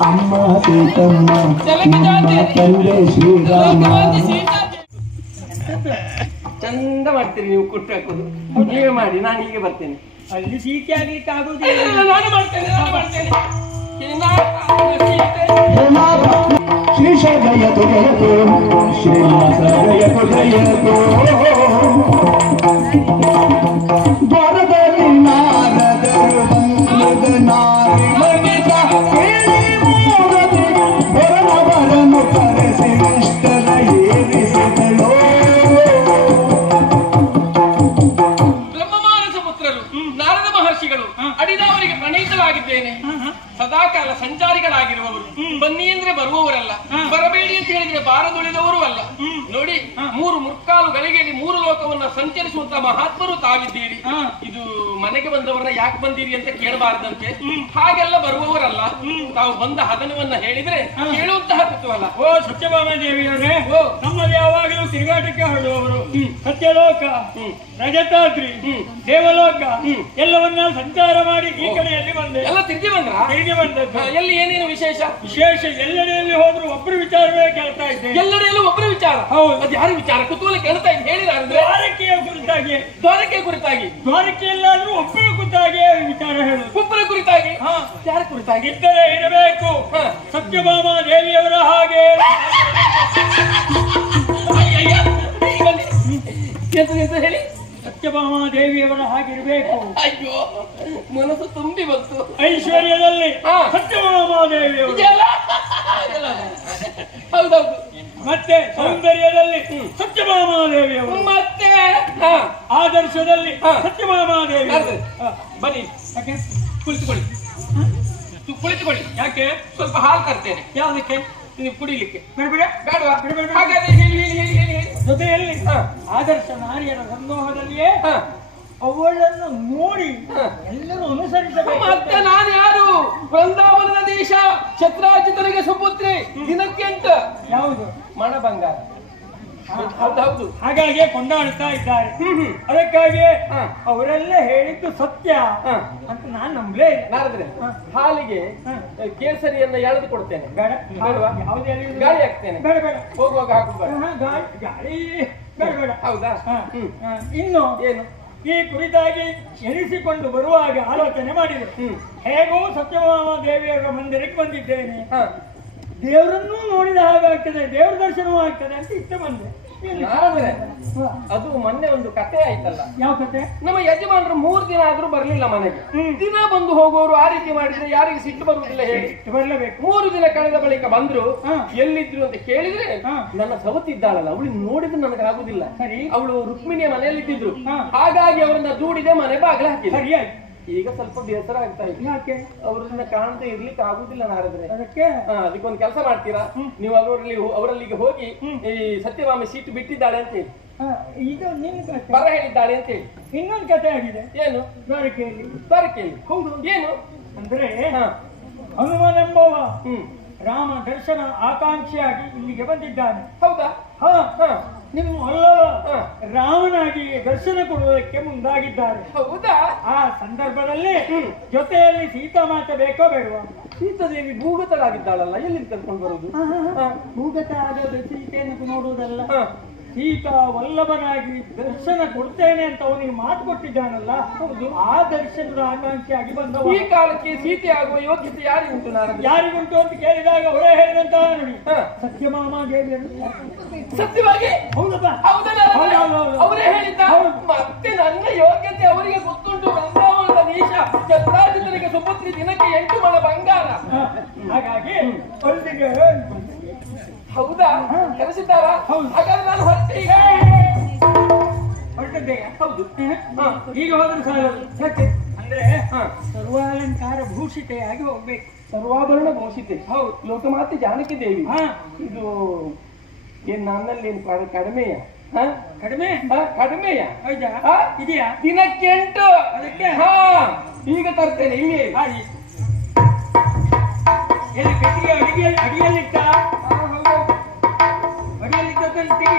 ನಮ್ಮ ತಂದೆ ಶ್ರೀರಾಮ. ಚಂದ ಮಾಡ್ತೀರಿ ನೀವು ಕುಟ್ಟು ಹಾಕೋದು. ನೀವೇ ಮಾಡಿ ನಾನು ಹೀಗೆ ಬರ್ತೇನೆ. ಅಲ್ಲಿ ಸೀತೆ ಆಗಿ ನಾನು ಮಾಡ್ತೇನೆ ನಾನು ಮಾಡ್ತೇನೆ. ಏನಾದ್ರು ಸೀತೆ. ಶ್ರೀಶ ಜಯತು ಶ್ರೀನಿವಾಸ ಜಯತು ಜಯತು ದ್ವಾರದಲ್ಲಿ ನಾರದರು ಬಂದ ಕರೆಸಿ ಏರಿಸಿದಳು ಬ್ರಹ್ಮಮಾನಸ ಪುತ್ರರು ನಾರದ ಮಹರ್ಷಿಗಳು ಅಡಿದವರಿಗೆ ಪ್ರಣೀತರಾಗಿದ್ದೇನೆ. ಸದಾಕಾಲ ಸಂಚಾರಿಗಳಾಗಿರುವವರು. ಬನ್ನಿ ಅಂದ್ರೆ ಬರುವವರಲ್ಲ. ಬರಬೇಡಿ ಅಂತ ಹೇಳಿದ್ರೆ ಬಾರದುಳಿದವರು ಅಲ್ಲ. ನೋಡಿ ಮೂರು ಮುಕ್ಕಾಲು ಗಳಿಗೆಯಲ್ಲಿ ಮೂರು ಲೋಕವನ್ನ ಸಂಚರಿಸುವಂತ ಮಹಾತ್ಮರು ತಾವಿದ್ದೀರಿ. ಇದು ಮನೆಗೆ ಬಂದವರನ್ನ ಯಾಕೆ ಬಂದಿರಿ ಅಂತ ಕೇಳಬಾರದಂತೆ. ಹಾಗೆಲ್ಲ ಬರುವವರಲ್ಲ. ತಾವು ಬಂದ ಹದನವನ್ನ ಹೇಳಿದ್ರೆ ಕೇಳುವಂತಹ ಕುತೂಹಲ ಓ ಸತ್ಯಭಾಮ ದೇವಿಯವರೇ ಓ. ನಮ್ಮಲ್ಲಿ ಯಾವಾಗಲೂ ತಿರುಗಾಟಕ್ಕೆ ಹೊರಡುವವರು. ಸತ್ಯಲೋಕ. ರಜತಾದ್ರಿ ದೇವಲೋಕ ಎಲ್ಲವನ್ನ ಸಂಚಾರ ಮಾಡಿ ಈ ಕಡೆಯಲ್ಲಿ ಬಂದೆ. ಎಲ್ಲ ತಿರುಗಿ ಬಂದ್ರ? ತಿರುಗಿ ಬಂದದ್ದು? ಎಲ್ಲಿ ಏನೇನು ವಿಶೇಷ? ವಿಶೇಷ ಎಲ್ಲೆಡೆಯಲ್ಲಿ ಹೋದ್ರು ಒಬ್ಬರು ವಿಚಾರವೇ ಕೇಳ್ತಾ ಇದ್ದೆ. ಎಲ್ಲೆಡೆಯಲ್ಲೂ ಒಬ್ಬರ ವಿಚಾರ? ಹೌದು. ಅದು ಯಾರು ವಿಚಾರ? ಕುತೂಹಲ ಕೇಳ್ತಾ ಇದ್ದೆ ಹೇಳಿದ್ರೆ ದ್ವಾರಕೆಯ ಕುರಿತಾಗಿ. ದ್ವಾರಕೆ ಕುರಿತಾಗಿ. ದ್ವಾರಕೆಯಲ್ಲಾದ್ರೂ ಒಬ್ಬರ ಕುರಿತಾಗಿ ವಿಚಾರ ಹೇಳುದು. ಒಬ್ಬರ ಕುರಿತಾಗಿ? ಹಾ. ಯಾರ ಕುರಿತಾಗಿ? ಇದ್ದರೆ ಇರಬೇಕು. ಸತ್ಯ ಸತ್ಯಭಾಮ ದೇವಿಯವರ ಹಾಗೆ. ಎಂತ ಹೇಳಿ. ಸತ್ಯಭಾಮ ದೇವಿಯವರ ಹಾಗೆ ಇರಬೇಕು ಅಯ್ಯೋ ಮನಸ್ಸು ತುಂಬಿ ಬಂತು. ಐಶ್ವರ್ಯದಲ್ಲಿ ಹಾ. ದೇವಿಯವರು ಇದೆಲ್ಲ. ಹೌದೌದು ಮತ್ತೆ ಸೌಂದರ್ಯದಲ್ಲಿ ಸತ್ಯಭಾಮ ದೇವಿಯವರು ಮತ್ತೆ ಹಾ. ಆದರ್ಶದಲ್ಲಿ ಹಾ. ಸತ್ಯಭಾಮ ದೇವಿ? ಬನ್ನಿ. ಯಾಕೆ? ಕುಳಿತುಕೊಳ್ಳಿ. ತು- ಕುಳಿತುಕೊಳ್ಳಿ. ಯಾಕೆ? ಸ್ವಲ್ಪ ಹಾಲು ತರ್ತೇನೆ ಯಾವುದಕ್ಕೆ? ನೀವು ಕುಡಿಲಿಕ್ಕೆ. ಬೇಡ ಬೇಡ. ಬೇಡವಾ? ಬೇಡ, ಬೇಡ, ಬೇಡ. ಹಾಗಾದ್ರೆ ಹೇಳಿ ಹೇಳಿ ಹೇಳಿ. ಜೊತೆಯಲ್ಲಿ. ಆದರ್ಶ ನಾರಿಯರ ಸಂದೋಹದಲ್ಲಿಯೇ. ಅವಳನ್ನು ನೋಡಿ. ಎಲ್ಲರೂ ಅನುಸರಿಸಬೇಕು ಮತ್ತೆ ನಾನು ಯಾರು ವೃಂದಾವನದ ದೇಶ ಛತ್ರಾಜಿತನಿಗೆ ಸುಪುತ್ರಿ ದಿನಕ್ಕೆ ಅಂತ ಯಾವುದು ಮಣ ಬಂಗಾರ ಹೌದೌದು ಹಾಗಾಗಿ ಕೊಂಡಾಡ್ತಾ ಇದ್ದಾರೆ. ಅದಕ್ಕಾಗಿ. ಅವರೆಲ್ಲ ಹೇಳಿದ್ದು ಸತ್ಯ. ಅಂತ ನಾನು ನಂಬಲೇ. ನಾರದ್ರೆ ಹಾಲಿಗೆ. ಕೇಸರಿಯನ್ನ ಎಳೆದು ಕೊಡ್ತೇನೆ. ಬೇಡ? ಗಾಳಿ ಹಾಕ್ತೇನೆ. ಬೇಡ ಬೇಡ. ಹೋಗುವಾಗ ಗಾಳಿ ಬೇಡ ಬೇಡ. ಹೌದಾ? ಇನ್ನು ಏನು? ಈ ಕುರಿತಾಗಿ ಎನಿಸಿಕೊಂಡು ಬರುವಾಗ ಆಲೋಚನೆ ಮಾಡಿದೆ. ಹೇಗೋ ಸತ್ಯಭಾಮ ದೇವಿಯವರ ಮಂದಿರಕ್ಕೆ ಬಂದಿದ್ದೇನೆ. ಹಾ. ದೇವರನ್ನೂ ನೋಡಿದ ಹಾಗಾಗ್ತದೆ ದೇವ್ರ ದರ್ಶನವೂ ಆಗ್ತದೆ ಅಂತ ಇಷ್ಟ ಬಂದೆ ಏನು? ಹಾ. ಅದು ಮೊನ್ನೆ ಒಂದು ಕತೆ ಆಯ್ತಲ್ಲ ಯಾವ ಕತೆ ನಮ್ಮ ಯಜಮಾನರು ಮೂರ್ ದಿನ ಆದ್ರೂ ಬರ್ಲಿಲ್ಲ ಮನೆಗೆ ಹ್ಮ್. ದಿನ ಬಂದು ಹೋಗುವವರು ಆ ರೀತಿ ಮಾಡಿದ್ರೆ ಯಾರಿಗೆ ಸಿಟ್ಟು ಬರುವುದಿಲ್ಲ ಹೇಳಿ ಇಷ್ಟು ಬರಲೇಬೇಕು ಮೂರು ದಿನ ಕಳೆದ ಬಳಿಕ ಬಂದ್ರು ಹಾ. ಎಲ್ಲಿದ್ರು ಅಂತ ಕೇಳಿದ್ರೆ ಹಾ. ನನ್ನ ಸವತಿದ್ದಾಳಲ್ಲ ಅವಳು ನೋಡಿದ್ರೆ ನನಗೆ ಆಗುದಿಲ್ಲ ಸರಿ. ಅವಳು ರುಕ್ಮಿಣಿಯ ಮನೆಯಲ್ಲಿದ್ದಿದ್ರು ಹಾ. ಹಾಗಾಗಿ ಅವರನ್ನ ದೂಡಿದೆ ಮನೆ ಬಾಗಿಲು ಹಾಕಿ ಸರಿಯಾಗಿ ಈಗ ಸ್ವಲ್ಪ ಬೇಸರ ಆಗ್ತಾ ಇದೆ. ಯಾಕೆ? ಅವ್ರನ್ನ ಕಾಣದೆ ಇರ್ಲಿಕ್ಕೆ ಆಗುದಿಲ್ಲ ನಾರದ್ರೆ. ಅದಕ್ಕೆ? ಹಾ, ಅದಕ್ಕೊಂದು ಕೆಲಸ ಮಾಡ್ತೀರಾ? ನೀವು ಅವರಲ್ಲಿ ಅವರಲ್ಲಿಗೆ ಹೋಗಿ ಈ ಸತ್ಯಭಾಮ ಸೀಟ್ ಬಿಟ್ಟಿದ್ದಾಳೆ ಅಂತ ಹೇಳಿ. ಹಾ, ಈಗ ನಿನ್ನ ಬರ ಹೇಳಿದ್ದಾಳೆ ಅಂತ ಹೇಳಿ. ಇನ್ನೊಂದು ಕತೆ ಆಗಿದೆ. ಏನು? ದ್ವಾರಕೆಯಲ್ಲಿ. ಹೌದು. ಏನು? ಅಂದ್ರೆ ಹನುಮನೆಂಬುವ ಹ್ಮ್. ರಾಮ ದರ್ಶನ ಆಕಾಂಕ್ಷಿಯಾಗಿ ಇಲ್ಲಿಗೆ ಬಂದಿದ್ದಾನೆ. ಹೌದಾ? ಹಾ. ಹಾ. ನಿಮ್ಮ ಅಲ್ಲ ಹಾ. ರಾಮನಾಗಿ ದರ್ಶನ ಕೊಡುವುದಕ್ಕೆ ಮುಂದಾಗಿದ್ದಾರೆ. ಹೌದಾ? ಆ ಸಂದರ್ಭದಲ್ಲಿ ಜೊತೆಯಲ್ಲಿ ಸೀತಾ ಮಾತೆ ಬೇಕೋ ಬೇಡವಾ ಸೀತಾದೇವಿ ಭೂಗತಳಾಗಿದ್ದಾಳಲ್ಲ ಎಲ್ಲಿ ಕರ್ಕೊಂಡು ಬರುದು. ಭೂಗತ ಆಗೋದು ಸೀತೆಯನ್ನು ನೋಡುವುದಲ್ಲ. ಸೀತಾ ವಲ್ಲಭನಾಗಿ ದರ್ಶನ ಕೊಡ್ತೇನೆ ಅಂತ ಅವನಿಗೆ ಮಾತು ಕೊಟ್ಟಿದ್ದಾನಲ್ಲ ಆ ದರ್ಶನದ ಆಕಾಂಕ್ಷಿಯಾಗಿ ಬಂದ ಈ ಕಾಲಕ್ಕೆ ಸೀತೆ ಆಗುವ ಯೋಗ್ಯತೆ ಯಾರಿಗುಂಟು ನಾನು ಯಾರಿಗುಂಟು ಅಂತ ಕೇಳಿದಾಗ ಅವರೇ ಹೇಳಿದಂತ ನೋಡಿ ಸತ್ಯ ಸತ್ಯಮಾಮ ಸತ್ಯವಾಗಿ? ಹೌದಪ್ಪ. ಹೌದಾ ಹೌದು, ಹೌದು, ಹೌದು. ಅವರೇ ಹೇಳಿದ್ದ. ಮತ್ತೆ ನನ್ನ ಯೋಗ್ಯತೆ ಅವರಿಗೆ ಗೊತ್ತುಂಟು ವೃಂದಾವನದ ನೀಶ ಸುಪುತ್ರಿ ದಿನಕ್ಕೆ ಎಂಟು ಮಳೆ ಬಂಗಾರ. ಹಾಗಾಗಿ ಅವರಿಗೆ ಹೌದಾ? ಕರೆಸಿದ್ದಾರಾ ಹೌದು. ಹಾಗಾದ್ರೆ ನಾನು ಹೊರಟೆ ಹೊರಟದ್ದೇ? ಹೌದು. ಈಗ ಹೋದ್ರೆ ಸಾಲದು ಯಾಕೆ ಅಂದ್ರೆ. ಸರ್ವಾಲಂಕಾರ ಭೂಷಿತೆಯಾಗಿ ಹೋಗ್ಬೇಕು. ಸರ್ವಾಭರಣ ಭೂಷಿತೆ. ಹೌದು. ಲೋಕಮಾತೆ ಜಾನಕಿ ದೇವಿ. ಇದು ಏನ್ ನನ್ನಲ್ಲಿ ಏನು ಕಡಿಮೆಯಾ? ಕಡಿಮೆ? ಕಡಿಮೆಯ? ಹೌದಾ? ಇದೆಯಾ? ದಿನಕ್ಕೆ ಎಂಟು ಅದಕ್ಕೆ? ಹಾ. ಈಗ ತರ್ತೇನೆ ಇಲ್ಲಿ. ಎಲ್ಲಿ ಪೆಟ್ಟಿಗೆ ಅಡಿಗೆ ಅಡಿಯಲ್ಲಿಟ್ಟ? ಕಂತಿ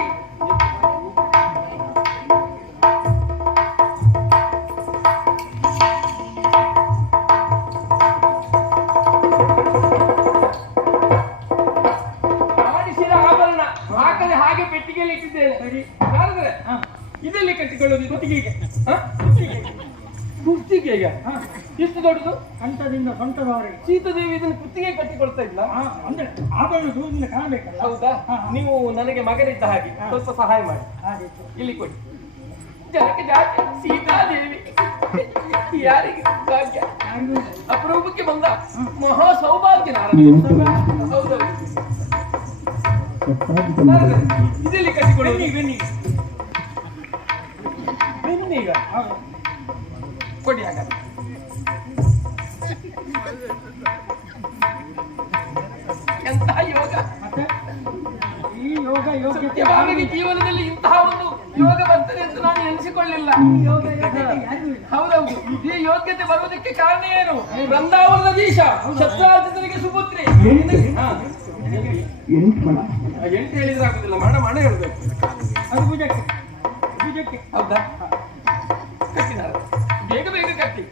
ಇಷ್ಟು ದೊಡ್ಡದು? ಕಂಠದಿಂದ ಕಂಠದವರೆಗೆ ಸೀತಾದೇವಿ ಇದನ್ನು ಕುತ್ತಿಗೆ ಕಟ್ಟಿಕೊಳ್ತಾ ಇಲ್ಲ ಅಂದ್ರೆ ಆಭರಣ ದೂರದಿಂದ ಕಾಣಬೇಕಲ್ಲ? ಹೌದಾ? ಹಾ. ನೀವು ನನಗೆ ಮಗನಿದ್ದ ಹಾಗೆ. ಸ್ವಲ್ಪ ಸಹಾಯ ಮಾಡಿ. ಹಾಗೆ ಇಲ್ಲಿ ಕೊಡಿ. ಜನಕ್ಕೆ ಜಾತಿ ಸೀತಾದೇವಿ. ಯಾರಿಗೆ ಭಾಗ್ಯ? ಅಪರೂಪಕ್ಕೆ ಬಂದ ಮಹಾ ಸೌಭಾಗ್ಯ ಹೌದೌದು ನಾರದ್ರೆ, ಇದೆಲ್ಲಿ ಕಟ್ಟಿಕೊಳ್ಳೋದು ಬನ್ನಿ ಹೌದು. ಕೊಡಿ ಹಾಗಾದ್ರೆ. ಯೋಗ ಯೋಗ್ಯತೆ ಜೀವನದಲ್ಲಿ ಇಂತಹ ಒಂದು ಯೋಗ ಬರ್ತದೆ ಅಂತ ನಾನು ಎನಿಸಿಕೊಳ್ಳಿಲ್ಲ. ಯೋಗ ಯೋಗ್ಯತೆ ಯಾರಿಗೂ ಇಲ್ಲ. ಹೌದೌದು. ಈ ಯೋಗ್ಯತೆ ಬರುವುದಕ್ಕೆ ಕಾರಣ ಏನು? ಬೃಂದಾವನದ ದೀಶ ಶಸ್ತ್ರಾರ್ಜಿತನಿಗೆ ಸುಪುತ್ರಿ. ಎಂಟು ಹೇಳಿದ್ರೆ ಆಗುದಿಲ್ಲ. ಮಾಡ ಮಾಡ ಹೇಳ್ಬೇಕು. ಅದು ಪೂಜಕ್ಕೆ ಭುಜಕ್ಕೆ. ಹೌದಾ? ಕಟ್ಟಿದಾರ. ಬೇಗ ಬೇಗ ಕಟ್ಟಿ.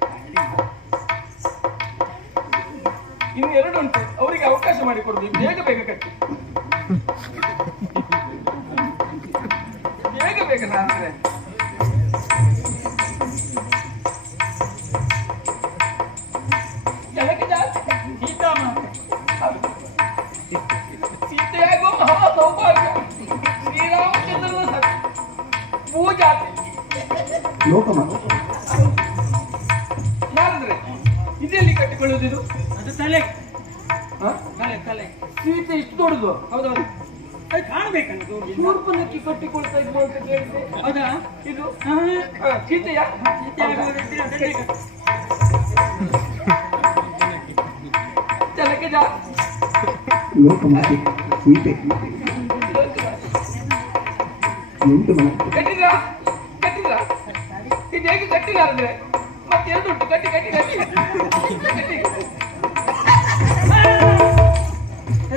ಇನ್ನು ಎರಡು ಉಂಟು. ಅವರಿಗೆ ಅವಕಾಶ ಮಾಡಿಕೊಡುದು ಬೇಗ ಬೇಗ ಕಟ್ಟಿ. ಹೌದು. ಸೀತೆಯಾಗುವ ಮಹಾ ಸೌಭಾಗ್ಯ ಶ್ರೀರಾಮಚಂದ್ರನ ಸ- ಪೂಜಾತೆ ಯಾರಂದ್ರೆ ಇದೆಲ್ಲಿ ಕಟ್ಟಿಕೊಳ್ಳುವುದು ಅದು ತಲೆ ಹಾ ತಲೆ ತಲೆ ಸೀತೆ ಇಷ್ಟು ದೊಡ್ಡದು ಹೌದೌದು ಕಾಣ್ಬೇಕಂತ ಶೂರ್ಪನಕ್ಕಿ ಕಟ್ಟಿಕೊಳ್ತಾ ಇದ್ವು ಅಂತ ಕೇಳಿದೆ ಹೌದಾ ಇದು ಸೀತೆಯ ಸೀತೆ ಆಗುವುದಂತೆ ಅದನ್ನೇ ಕಟ್ಟು. ಜನಕ್ಕೆ ಜಾ ಲೋಕಮಾತೆ ಸೀತೆ. ಎಂಟು ಮನ. ಕಟ್ಟಿದ್ರ? ಕಟ್ಟಿದ್ರ? ಇದು ಹೇಗೆ ಕಟ್ಟಿಲ್ಲ ಅಂದ್ರೆ? ಮತ್ತೆ ಎರಡು ಉಂಟು ಕಟ್ಟಿ ಕಟ್ಟಿ ಕಟ್ಟಿ. ಕಟ್ಟಿ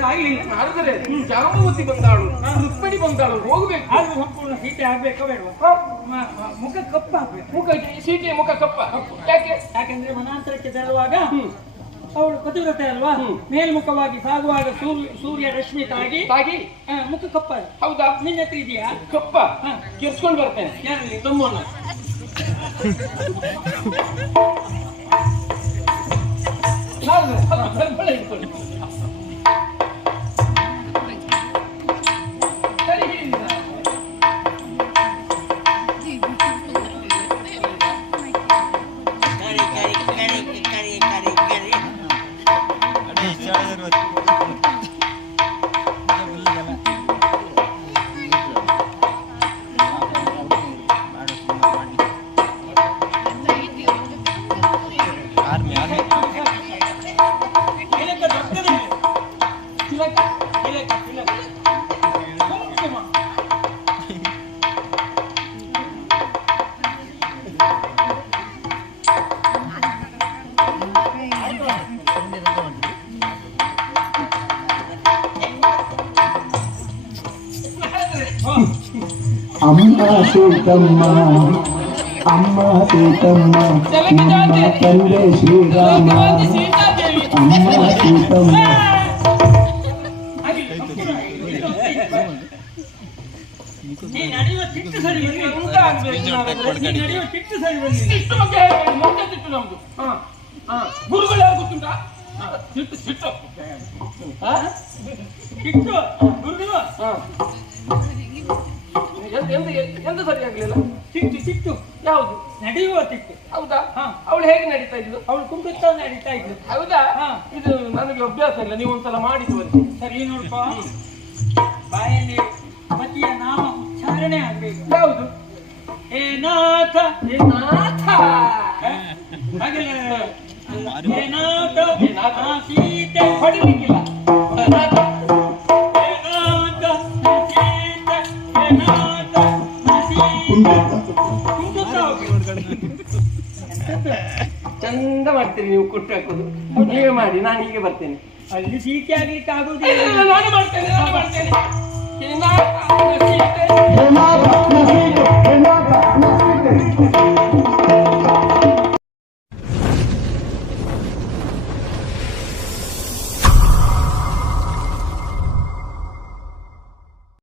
ಆಗ್ಲಿಲ್ಲ ನಾರದರೆ ಜಾಂಬವತಿ ಬಂದಾಳು ರುಕ್ಮಿಣಿ ಬಂದಾಳು ಹೋಗ್ಬೇಕು. ಆದ್ರೂ ಸಂಪೂರ್ಣ ಸೀತೆ ಆಗ್ಬೇಕಾ ಬೇಡವಾ? ಮುಖ ಕಪ್ಪ ಮುಖ ಸೀಟಿ ಮುಖ ಕಪ್ಪ. ಯಾಕೆ? ಯಾಕೆಂದ್ರೆ ಮನಾಂತರಕ್ಕೆ ತೆರಳುವಾಗ. ಅವಳು ಪತಿವ್ರತೆ ಅಲ್ವಾ. ಮೇಲ್ಮುಖವಾಗಿ ಸಾಗುವಾಗ ಸೂರ್ಯ ಸೂರ್ಯ ರಶ್ಮಿ ತಾಗಿ ತಾಗಿ. ಮುಖ ಕಪ್ಪ ಹೌದಾ? ನಿನ್ನ ಹತ್ರ ಇದೆಯಾ? ಕಪ್ಪ. ಕೆರ್ಸ್ಕೊಂಡು ಬರ್ತೇನೆ. ಯಾರಲ್ಲಿ? ತಮ್ಮನ್ನ. ನಾರದರೆ, అమ్మ సీతమ్మ అమ్మ సీతమ్మ నిమ్మ తల్లి. శ్రీరామ అమ్మ సీతమ్మ. గురుగులు కూర్చుంటా ಎಂದು ತಿಟ್ಟು ಸರಿ ಆಗ್ಲಿಲ್ಲ. ತಿಟ್ಟು ತಿಟ್ಟು ಯಾವುದು? ನಡೆಯುವ ತಿಟ್ಟು ಹೌದಾ. ಅವಳು ಹೇಗೆ ನಡೀತಾ ಇದ್ಲು? ಅವಳು ಕುಂಕುತ್ತಾ ನಡೀತಾ ಇದ್ಲು. ಹೌದಾ. ಇದು ನನಗೆ ಅಭ್ಯಾಸ ಇಲ್ಲ ನೀವು ಒಂದ್ಸಲ ಮಾಡಿ ತೋರಿಸಿ ಸರಿ ನೋಡ್ಪ ಬಾಯಲ್ಲಿ ಪತಿಯ ನಾಮ ಉಚ್ಚಾರಣೆ ಆಗ್ಬೇಕು. ಯಾವುದು? ಹೇ ನಾಥ. ಹೇ ನಾಥ. ಹಾಗೆಲ್ಲ ಅಲ್ಲ. ಹೇ ನಾಥ. ಹೇ ನಾಥ. ಸೀತೆ ಹೊಡಿಲಿಕ್ಕಿಲ್ಲ. ಮಾಡ್ತೀರಿ ನೀವು ಕುಟ್ಟು ಹಾಕೋದು. ನೀವೇ ಮಾಡಿ ನಾನು ಹೀಗೆ ಬರ್ತೇನೆ. ಅಲ್ಲಿ ಸೀಕೆ ಆಗ್ಲಿಕ್ಕೆ ಆಗೋದಿಲ್ಲ ನಾನು ಮಾಡ್ತೇನೆ ನಾನು